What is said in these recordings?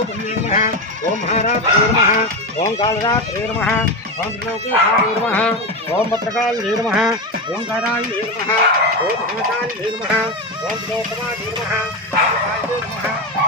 ओम महारात्रे नमः ओम कालरात्रे नमः ओम त्रिलोकेशाय नमः ओम पत्रकाले नमः ओम काराय नमः ओम महाकाले नमः ओम लोकमाय नमः ओम नमः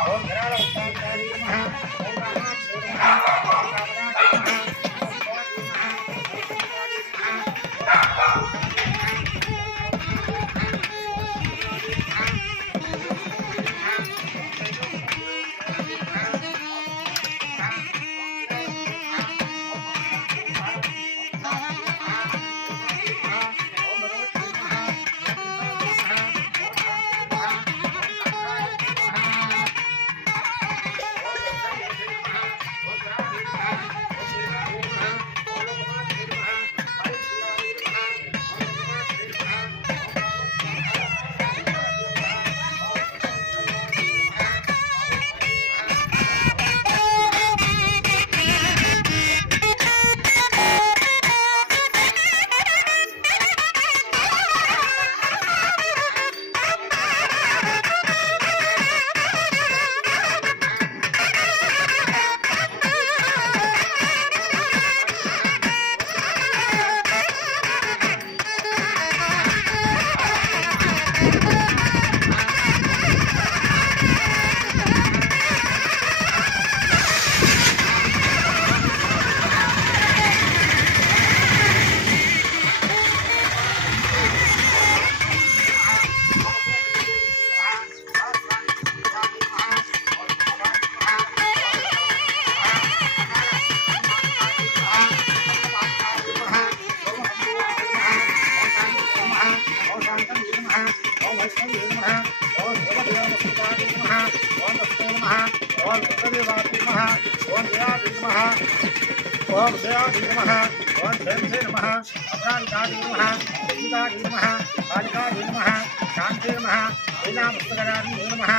अपराधिकारी नमः देविकारी नमः कालिकारी नमः शांति नमः लीलामुक्तकराणी नमः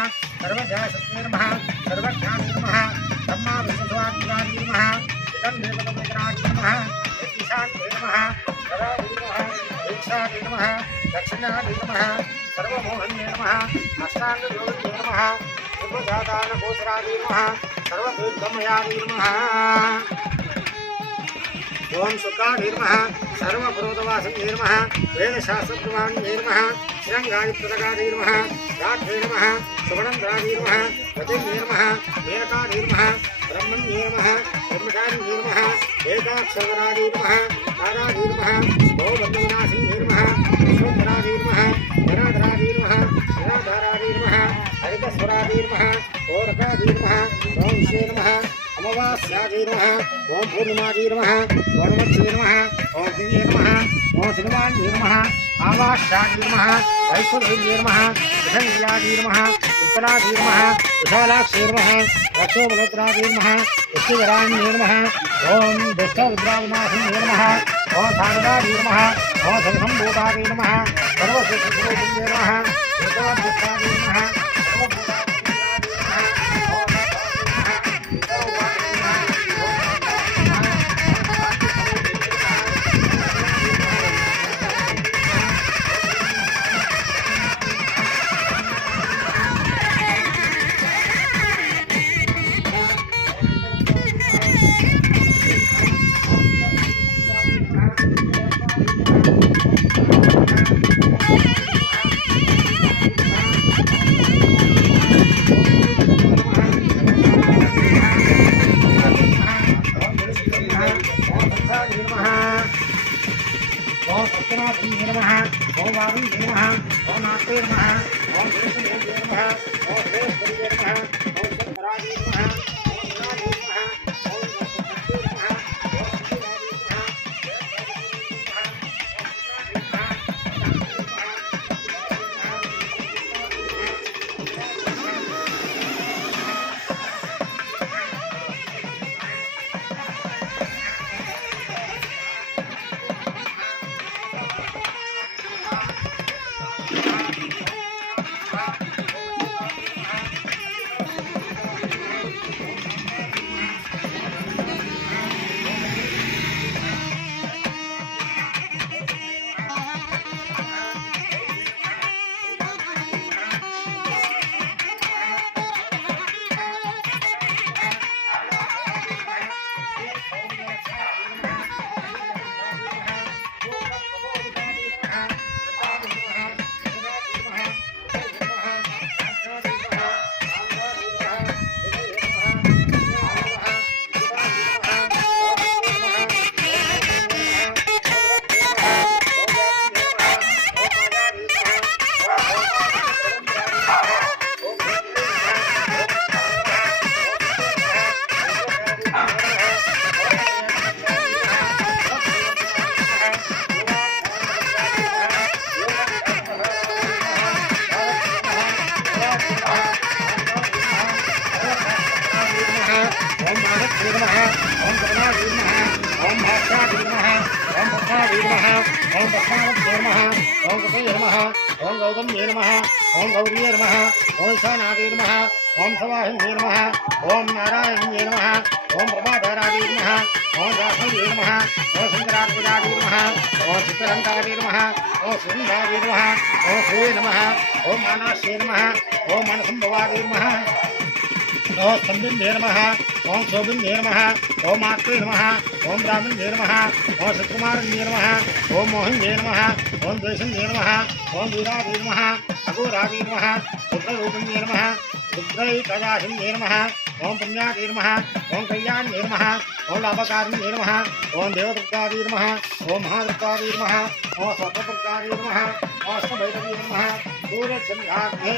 सर्वजासत्वे नमः सर्वज्ञानी नमः ब्रह्मा विश्वस्वात्मकारी नमः तन्देवतमित्राणी नमः ईशान्ते नमः सदादि नमः ओम सुखा नीर्म नमः नीर्म वेदशास्त्र श्रृङ्गादिप्रदगादि नमः रात्रे नमः सुवर्णन्द्रादि नमः पतिर्ने नमः मेनकादि नमः ब्रह्मण्ये नमः ब्रह्मचारिणे नमः एकाक्षरादि नमः। तारादि अमावास्याजी नमः ओम पूर्णिमाजी नमः गौरवक्षी नमः, ओम दिव्य नमः, ओम श्रीमानजी नमः आवास्याजी नमः वैश्वदेवी नमः कृष्णलीलाजी नमः उत्तराजी नमः विशालाक्षी नमः लक्ष्मीभद्राजी नमः विष्णुधराजी नमः, ओम दुष्टविद्राविनाशिनी नमः, ओम शारदाजी नमः, ओम संसंभूताजी नमः सर्वश्रेष्ठ नमः सर्वभूताजी नमः ఓం భక్తాయ నమః ఓం కృతయ నమః ఓం గౌతమ్యే నమః ఓం గౌరీయ నమ ఓం ఈశానాయ నమః ఓం సవాహిన్యే నమ ఓం నారాయణ్యే నమ ఓం ప్రభాధరాయ నమ ఓం రాఘవే నమ ఓం సుందరాత్మజాయ నమ ఓం చిత్తరంగాయ నమ ఓం సుందరాయ నమ ఓం శ్రీ నమ ఓం మానస్యే నమ ఓం మనసంభవాయ నమ ఓం స్కందిందే నమ ఓం శోభిందే నమ ఓం మాత్రే నమః ఓం బ్రాహ్మణ్యే నమ ఓం సత్కుమారణ్యే నమ ఓం మోహన్యే నమ ఓం ద్వేషణ్యే నమః ఓం వీరాదే నమ అఘోరాదే నమః రుద్రరూపిణ్యే నమః రుద్రైకదాహిన్యే నమ ఓం పుణ్యాదే నమ ఓం కళ్యాణ్యే నమ ఓం లాభకారిణ్యే నమ ఓం దేవదుర్గాదే నమ ఓం మహాదుర్గాదే నమ ఓం స్వర్గదుర్గాదే నమ ఓం అష్టభైరవే నమ సూర్యచంద్రాగ్నే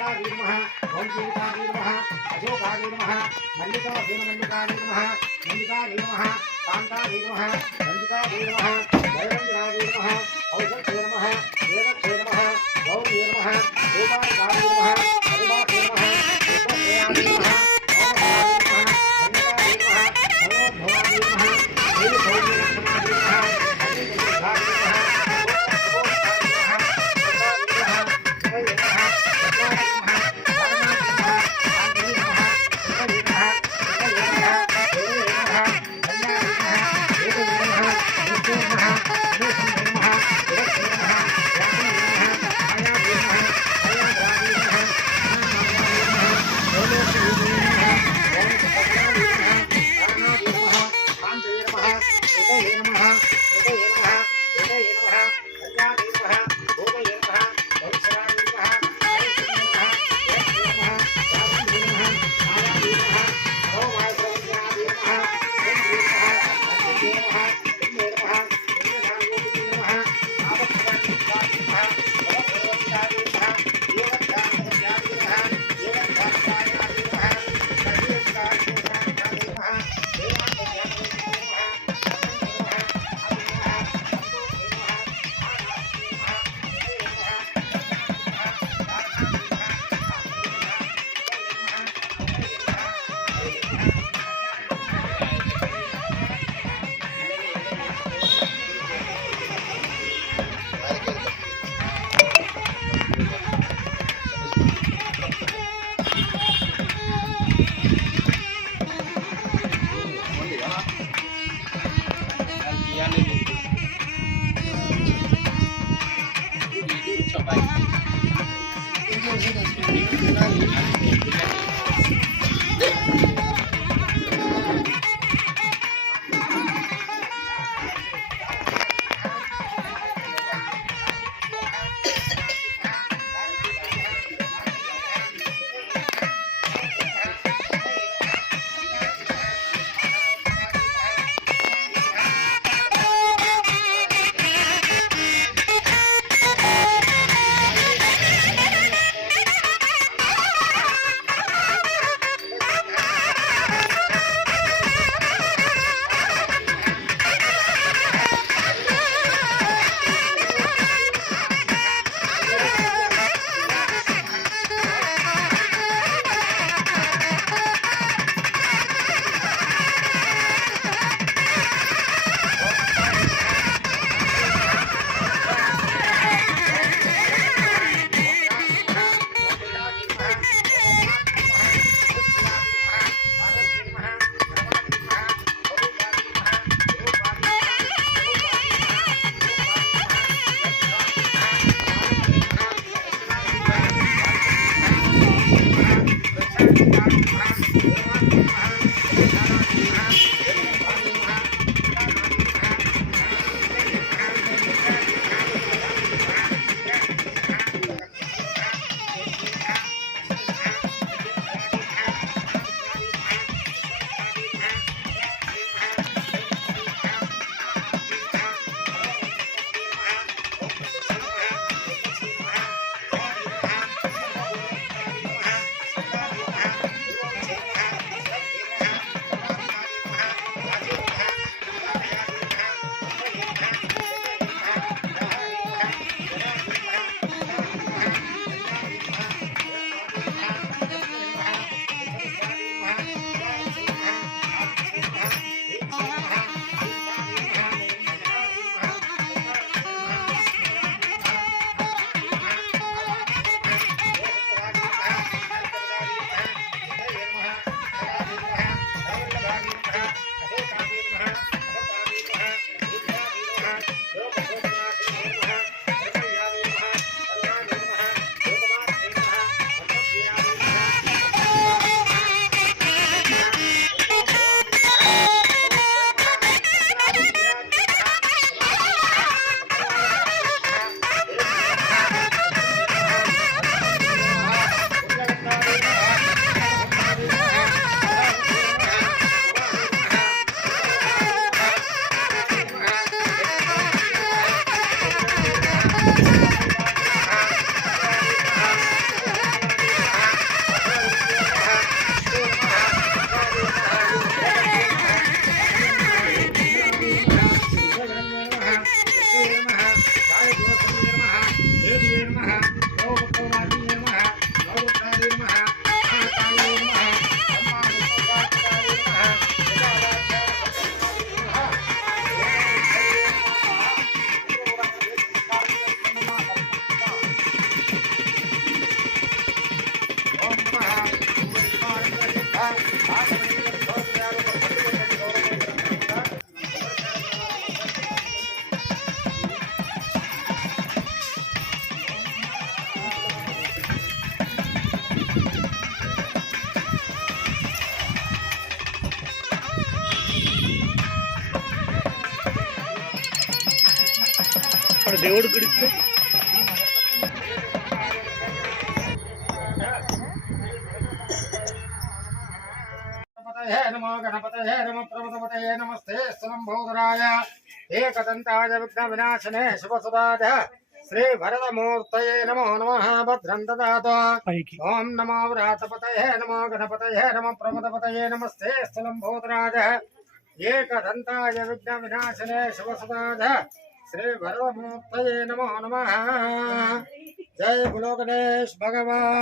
నక్షత్రరూపిణ్యే నమః బిందునాయకాదే బిందునాయకాదే నమః యథావాయుదేవపరాదే నమః సరస్వతంతాదే నమః సాక్షాదే నమః గౌరాదే నమః నాగచక్రవాసినే నమః పురాణాదే నమః రూపిణే నమః కళ్యాణే నమః శాస్త్రే నమః ఓం దుర్గాదే నమః ఓం జీవితాదే నమః అశోకాదే నమః మల్లికాదే మల్లికాదే నమః మల్లికాదే నమః కాంతాదే నమః నందికాదే ఔషధే నమః వేదక్షే నమః గౌరీ నమః రూపాకాదే నమః హరివాసే నమః రూపశ్రేయాదే నమః దేవుడు గుడికి నమో గణపతయే నమ ప్రమదపతయే నమస్తే. స్థలంభోదరాయ ఏకదంతాయ విఘ్న వినాశనే శుభసుదాయ శ్రీ భరతమూర్తయే నమో నమ భద్రం పైకి. ఓం నమో వ్రాతపతయే నమో గణపతయే నమ ప్రమదపతయే నమస్తే. స్థలంభోదరాయ ఏకదంతాయ విఘ్న వినాశనే శుభసుదాయ శ్రీ భరతమూర్తయే నమో నమ. జయ గులో భగవాన్.